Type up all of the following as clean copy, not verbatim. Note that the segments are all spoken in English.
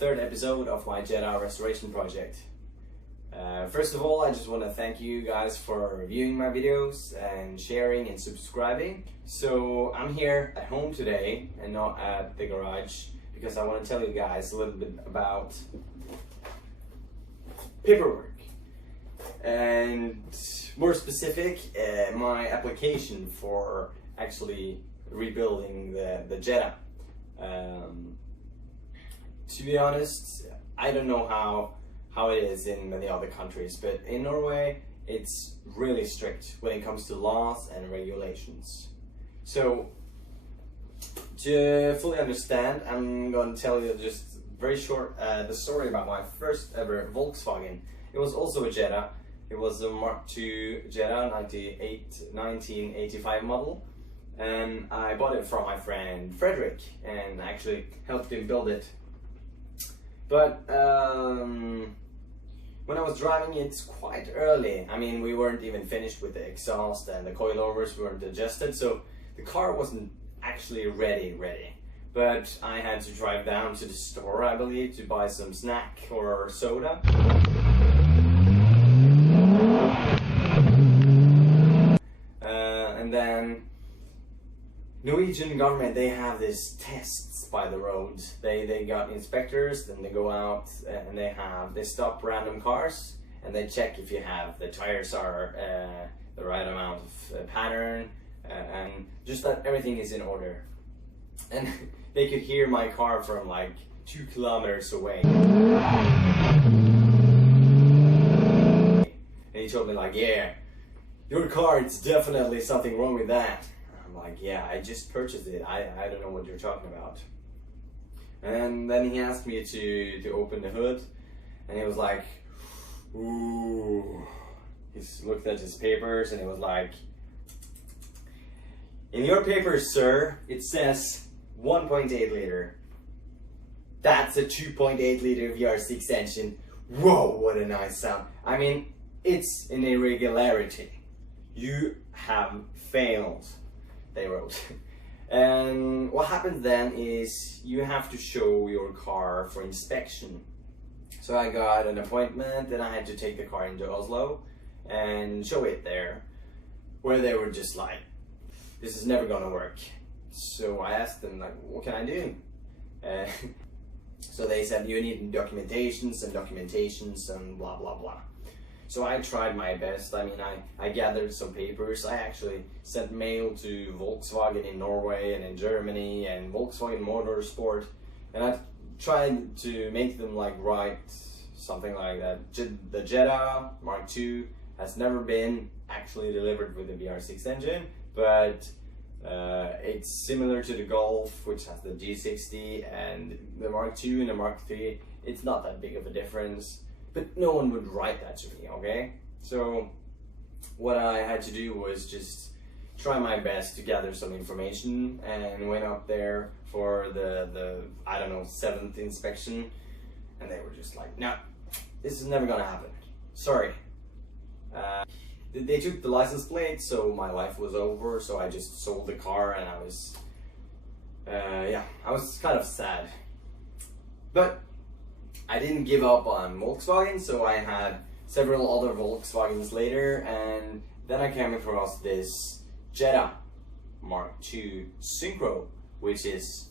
third episode of my Jetta restoration project. First of all, I just want to thank you guys for viewing my videos and sharing and subscribing. So I'm here at home today and not at the garage because I want to tell you guys a little bit about paperwork and more specific, my application for actually rebuilding the Jetta. To be honest, I don't know how it is in many other countries, but in Norway it's really strict when it comes to laws and regulations. So to fully understand, I'm going to tell you just very short the story about my first ever Volkswagen. It was also a Jetta. It was a Mark II Jetta 1985 model, and I bought it from my friend Frederick and actually helped him build it. But when I was driving it quite early, I mean, we weren't even finished with the exhaust and the coilovers weren't adjusted, so the car wasn't actually ready. But I had to drive down to the store, I believe, to buy some snack or soda. And then Norwegian government, they have these tests by the road. They got inspectors, then they go out and they stop random cars and they check if the tires are the right amount of pattern and just that everything is in order. And they could hear my car from like 2 kilometers away. And he told me like, yeah, your car, it's definitely something wrong with that. I'm like, yeah, I just purchased it. I don't know what you're talking about. And then he asked me to open the hood, and he was like, ooh. He looked at his papers and he was like, in your papers, sir, it says 1.8 liter. That's a 2.8 liter VR6 engine. Whoa, what a nice sound. I mean, it's an irregularity. You have failed, they wrote. And what happens then is you have to show your car for inspection. So I got an appointment and I had to take the car into Oslo and show it there, where they were just like, this is never gonna work. So I asked them, like, what can I do? So they said, you need documentations and blah blah blah. So I tried my best. I mean, I gathered some papers. I actually sent mail to Volkswagen in Norway and in Germany and Volkswagen Motorsport, and I tried to make them like write something like that. The Jetta Mark II has never been actually delivered with the VR6 engine, but it's similar to the Golf, which has the G60, and the Mark II and the Mark III. It's not that big of a difference. But no one would write that to me, okay? So what I had to do was just try my best to gather some information and went up there for the I don't know, 7th inspection, and they were just like, no, this is never gonna happen. Sorry. They took the license plate, so my life was over, so I just sold the car and I was, yeah, I was kind of sad. But I didn't give up on Volkswagen, so I had several other Volkswagens later, and then I came across this Jetta Mark II Syncro, which is,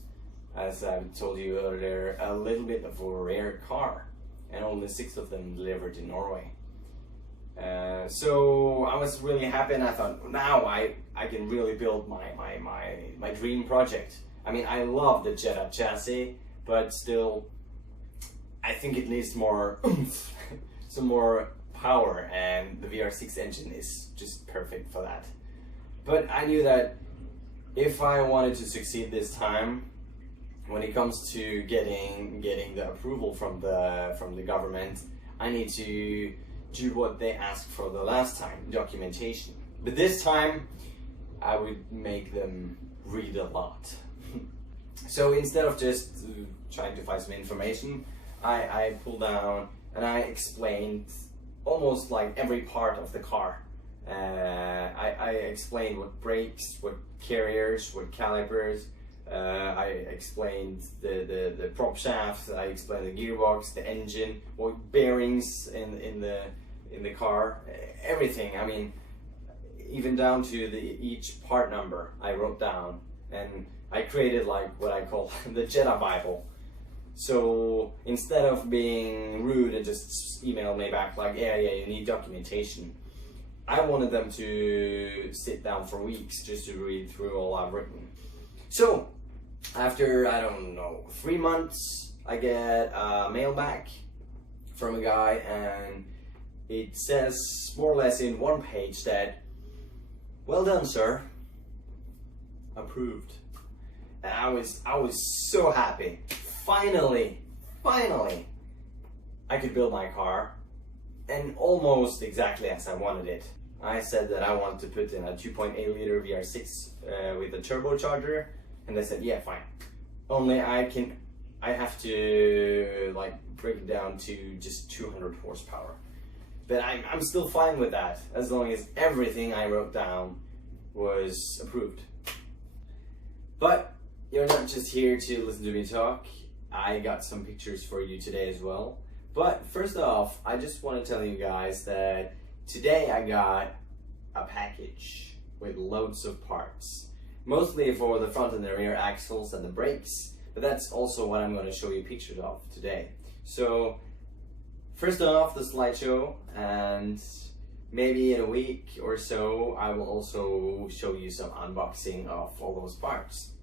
as I've told you earlier, a little bit of a rare car, and only 6 of them delivered in Norway. So I was really happy, and I thought, now I can really build my dream project. I mean, I love the Jetta chassis, but still, I think it needs more oomph, some more power, and the VR6 engine is just perfect for that. But I knew that if I wanted to succeed this time, when it comes to getting the approval from the government, I need to do what they asked for the last time, documentation. But this time, I would make them read a lot. So instead of just trying to find some information, I pulled down and I explained almost like every part of the car. I explained what brakes, what carriers, what calipers, I explained the prop shaft, I explained the gearbox, the engine, what bearings in the car, everything. I mean, even down to each part number I wrote down, and I created like what I call the Jetta Bible. So instead of being rude and just email me back like, yeah, you need documentation, I wanted them to sit down for weeks just to read through all I've written. So after, I don't know, 3 months, I get a mail back from a guy, and it says more or less in one page that, well done, sir, approved. And I was so happy. Finally, I could build my car, and almost exactly as I wanted it. I said that I wanted to put in a 2.8 liter VR6 with a turbocharger, and they said, yeah, fine. Only I have to like break it down to just 200 horsepower. But I'm still fine with that, as long as everything I wrote down was approved. But you're not just here to listen to me talk. I got some pictures for you today as well. But first off, I just want to tell you guys that today I got a package with loads of parts. Mostly for the front and the rear axles and the brakes, but that's also what I'm going to show you pictures of today. So first off, the slideshow, and maybe in a week or so I will also show you some unboxing of all those parts.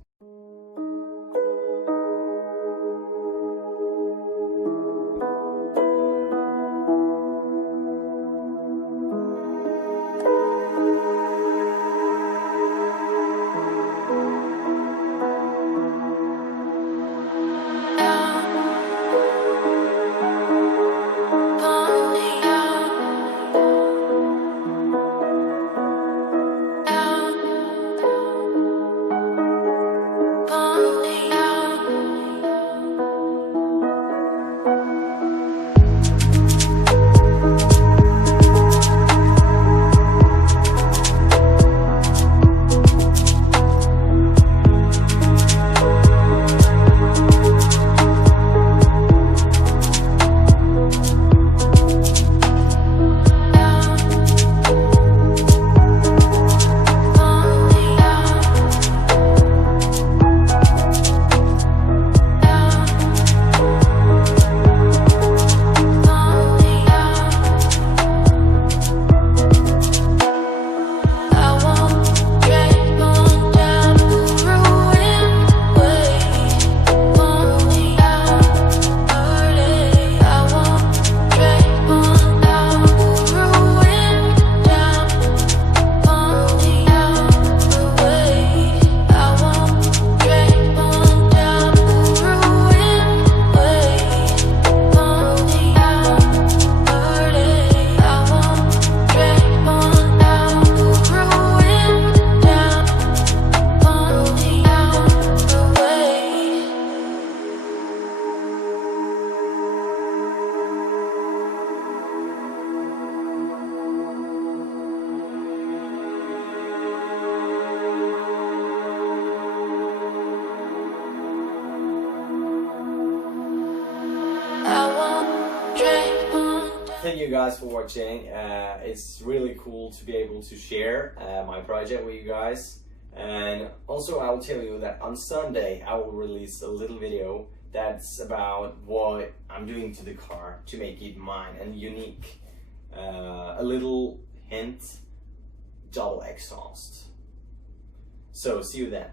Thank you guys for watching. It's really cool to be able to share my project with you guys. And also I will tell you that on Sunday I will release a little video that's about what I'm doing to the car to make it mine and unique. A little hint, double exhaust. So see you then.